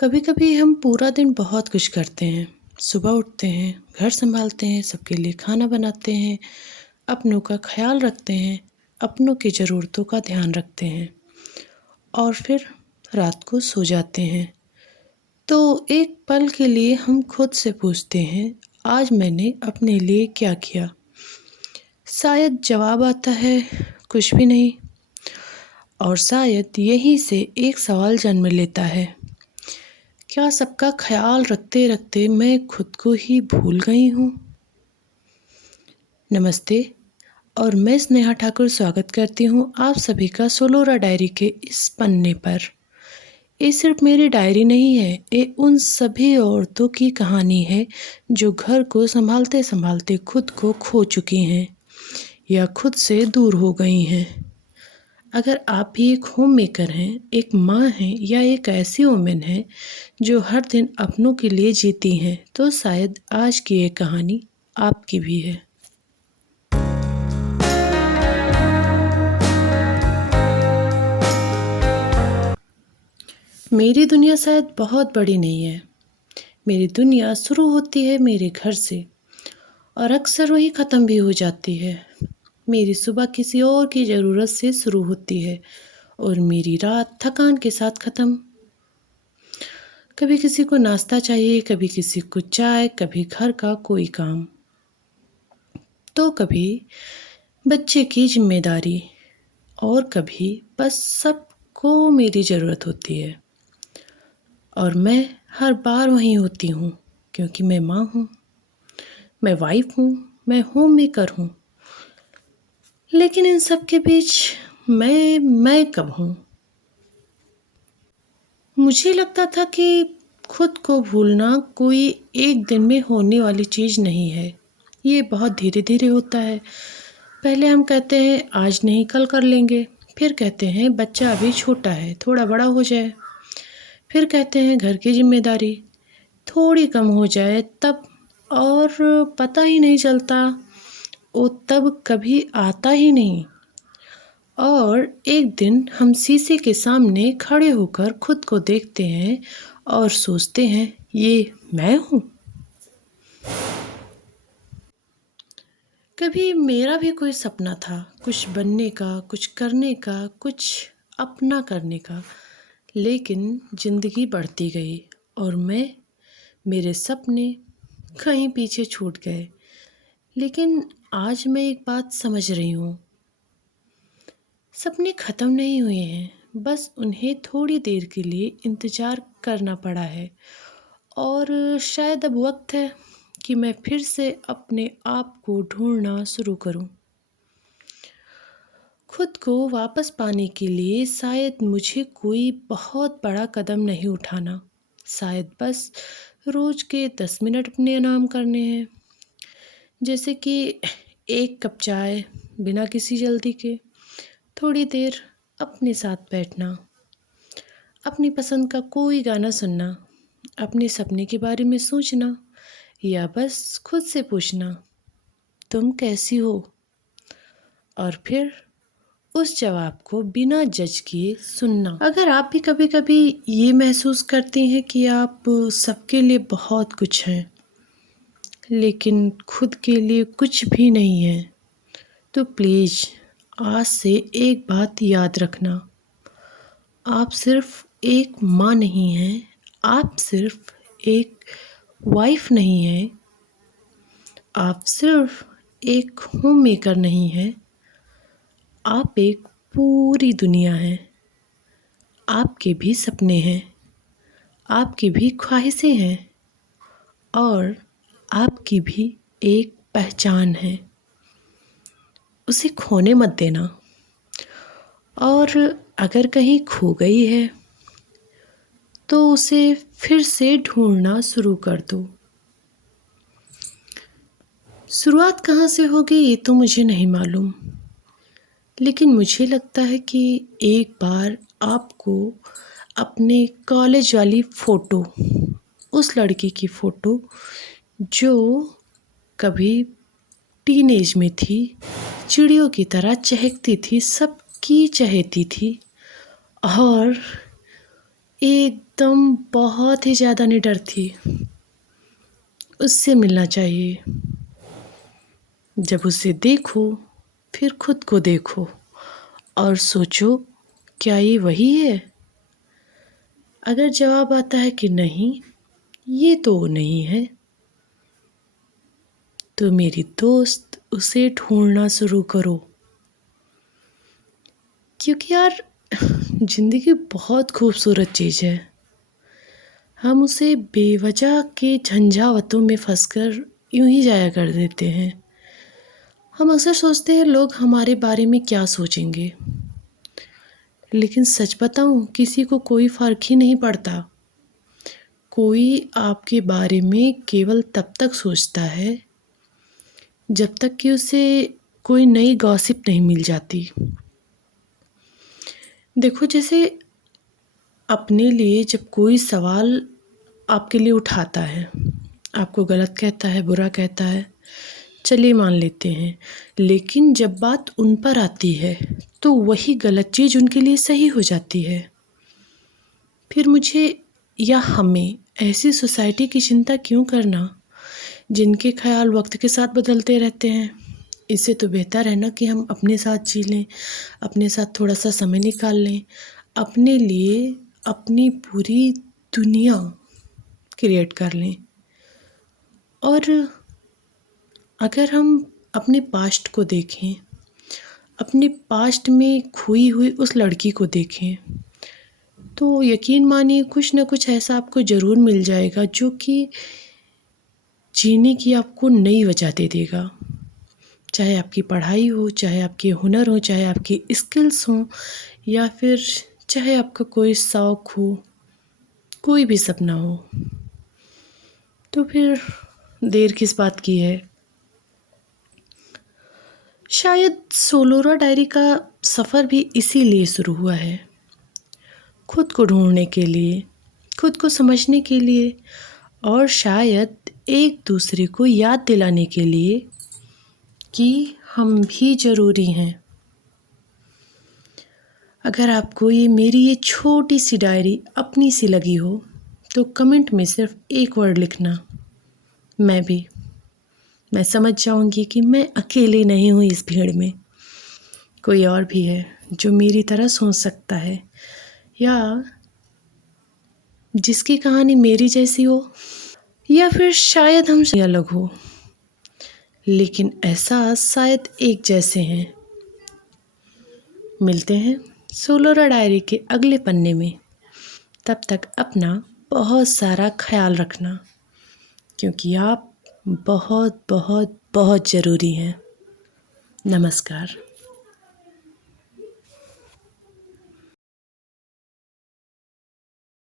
कभी कभी हम पूरा दिन बहुत कुछ करते हैं। सुबह उठते हैं, घर संभालते हैं, सबके लिए खाना बनाते हैं, अपनों का ख्याल रखते हैं, अपनों की ज़रूरतों का ध्यान रखते हैं और फिर रात को सो जाते हैं। तो एक पल के लिए हम खुद से पूछते हैं, आज मैंने अपने लिए क्या किया? शायद जवाब आता है, कुछ भी नहीं। और शायद यहीं से एक सवाल जन्म लेता है, क्या सबका ख्याल रखते रखते मैं खुद को ही भूल गई हूँ? नमस्ते। और मैं स्नेहा ठाकुर स्वागत करती हूँ आप सभी का सोलोरा डायरी के इस पन्ने पर। ये सिर्फ मेरी डायरी नहीं है, ये उन सभी औरतों की कहानी है जो घर को संभालते संभालते खुद को खो चुकी हैं या खुद से दूर हो गई हैं। अगर आप भी एक होम मेकर हैं, एक माँ हैं या एक ऐसी वुमेन हैं जो हर दिन अपनों के लिए जीती हैं, तो शायद आज की ये कहानी आपकी भी है। मेरी दुनिया शायद बहुत बड़ी नहीं है। मेरी दुनिया शुरू होती है मेरे घर से और अक्सर वही ख़त्म भी हो जाती है। मेरी सुबह किसी और की ज़रूरत से शुरू होती है और मेरी रात थकान के साथ ख़त्म। कभी किसी को नाश्ता चाहिए, कभी किसी को चाय, कभी घर का कोई काम, तो कभी बच्चे की जिम्मेदारी और कभी बस सबको मेरी ज़रूरत होती है। और मैं हर बार वहीं होती हूँ क्योंकि मैं माँ हूँ, मैं वाइफ हूँ, मैं होम मेकर हूँ। लेकिन इन सब के बीच मैं कब हूँ? मुझे लगता था कि खुद को भूलना कोई एक दिन में होने वाली चीज़ नहीं है, ये बहुत धीरे धीरे होता है। पहले हम कहते हैं आज नहीं कल कर लेंगे, फिर कहते हैं बच्चा अभी छोटा है थोड़ा बड़ा हो जाए, फिर कहते हैं घर की जिम्मेदारी थोड़ी कम हो जाए तब, और पता ही नहीं चलता वो तब कभी आता ही नहीं। और एक दिन हम शीशे के सामने खड़े होकर खुद को देखते हैं और सोचते हैं, ये मैं हूँ? कभी मेरा भी कोई सपना था, कुछ बनने का, कुछ करने का, कुछ अपना करने का। लेकिन ज़िंदगी बढ़ती गई और मेरे सपने कहीं पीछे छूट गए। लेकिन आज मैं एक बात समझ रही हूँ, सपने ख़त्म नहीं हुए हैं, बस उन्हें थोड़ी देर के लिए इंतज़ार करना पड़ा है। और शायद अब वक्त है कि मैं फिर से अपने आप को ढूंढना शुरू करूं। खुद को वापस पाने के लिए शायद मुझे कोई बहुत बड़ा कदम नहीं उठाना, शायद बस रोज़ के 10 मिनट अपने नाम करने हैं। जैसे कि एक कप चाय बिना किसी जल्दी के, थोड़ी देर अपने साथ बैठना, अपनी पसंद का कोई गाना सुनना, अपने सपने के बारे में सोचना या बस खुद से पूछना, तुम कैसी हो? और फिर उस जवाब को बिना जज किए सुनना। अगर आप भी कभी कभी ये महसूस करती हैं कि आप सबके लिए बहुत कुछ हैं लेकिन खुद के लिए कुछ भी नहीं है, तो प्लीज़ आज से एक बात याद रखना, आप सिर्फ एक माँ नहीं हैं, आप सिर्फ एक वाइफ नहीं हैं, आप सिर्फ एक होम मेकर नहीं हैं, आप एक पूरी दुनिया हैं। आपके भी सपने हैं, आपकी भी ख्वाहिशें हैं और आपकी भी एक पहचान है। उसे खोने मत देना। और अगर कहीं खो गई है तो उसे फिर से ढूंढना शुरू कर दो। शुरुआत कहाँ से होगी ये तो मुझे नहीं मालूम, लेकिन मुझे लगता है कि एक बार आपको अपने कॉलेज वाली फ़ोटो, उस लड़की की फ़ोटो जो कभी टीनेज में थी, चिड़ियों की तरह चहकती थी, सबकी चहेती थी और एकदम बहुत ही ज़्यादा निडर थी। उससे मिलना चाहिए। जब उसे देखो फिर खुद को देखो और सोचो, क्या ये वही है? अगर जवाब आता है कि नहीं, ये तो वो नहीं है, तो मेरी दोस्त उसे ढूंढना शुरू करो। क्योंकि यार ज़िंदगी बहुत खूबसूरत चीज़ है। हम उसे बेवजह के झंझावतों में फंसकर यूं ही जाया कर देते हैं। हम अक्सर सोचते हैं लोग हमारे बारे में क्या सोचेंगे, लेकिन सच बताऊं, किसी को कोई फ़र्क ही नहीं पड़ता। कोई आपके बारे में केवल तब तक सोचता है जब तक कि उसे कोई नई गॉसिप नहीं मिल जाती। देखो, जैसे अपने लिए जब कोई सवाल आपके लिए उठाता है, आपको गलत कहता है, बुरा कहता है, चलिए मान लेते हैं, लेकिन जब बात उन पर आती है तो वही गलत चीज़ उनके लिए सही हो जाती है। फिर मुझे या हमें ऐसी सोसाइटी की चिंता क्यों करना जिनके ख्याल वक्त के साथ बदलते रहते हैं। इससे तो बेहतर है ना कि हम अपने साथ जी लें, अपने साथ थोड़ा सा समय निकाल लें, अपने लिए अपनी पूरी दुनिया क्रिएट कर लें। और अगर हम अपने पास्ट को देखें, अपने पास्ट में खोई हुई उस लड़की को देखें, तो यकीन मानिए कुछ ना कुछ ऐसा आपको ज़रूर मिल जाएगा जो कि जीने की आपको नई वजह दे देगा। चाहे आपकी पढ़ाई हो, चाहे आपके हुनर हो, चाहे आपकी स्किल्स हों, या फिर चाहे आपका कोई शौक़ हो, कोई भी सपना हो। तो फिर देर किस बात की है? शायद सोलोरा डायरी का सफ़र भी इसीलिए शुरू हुआ है, खुद को ढूंढने के लिए, खुद को समझने के लिए, और शायद एक दूसरे को याद दिलाने के लिए कि हम भी ज़रूरी हैं। अगर आपको मेरी छोटी सी डायरी अपनी सी लगी हो तो कमेंट में सिर्फ एक वर्ड लिखना, मैं भी। मैं समझ जाऊंगी कि मैं अकेली नहीं हूँ इस भीड़ में। कोई और भी है जो मेरी तरह सोच सकता है, या जिसकी कहानी मेरी जैसी हो, या फिर शायद हम अलग हो, लेकिन एहसास शायद एक जैसे हैं। मिलते हैं सोलोरा डायरी के अगले पन्ने में। तब तक अपना बहुत सारा ख्याल रखना, क्योंकि आप बहुत बहुत बहुत ज़रूरी हैं। नमस्कार।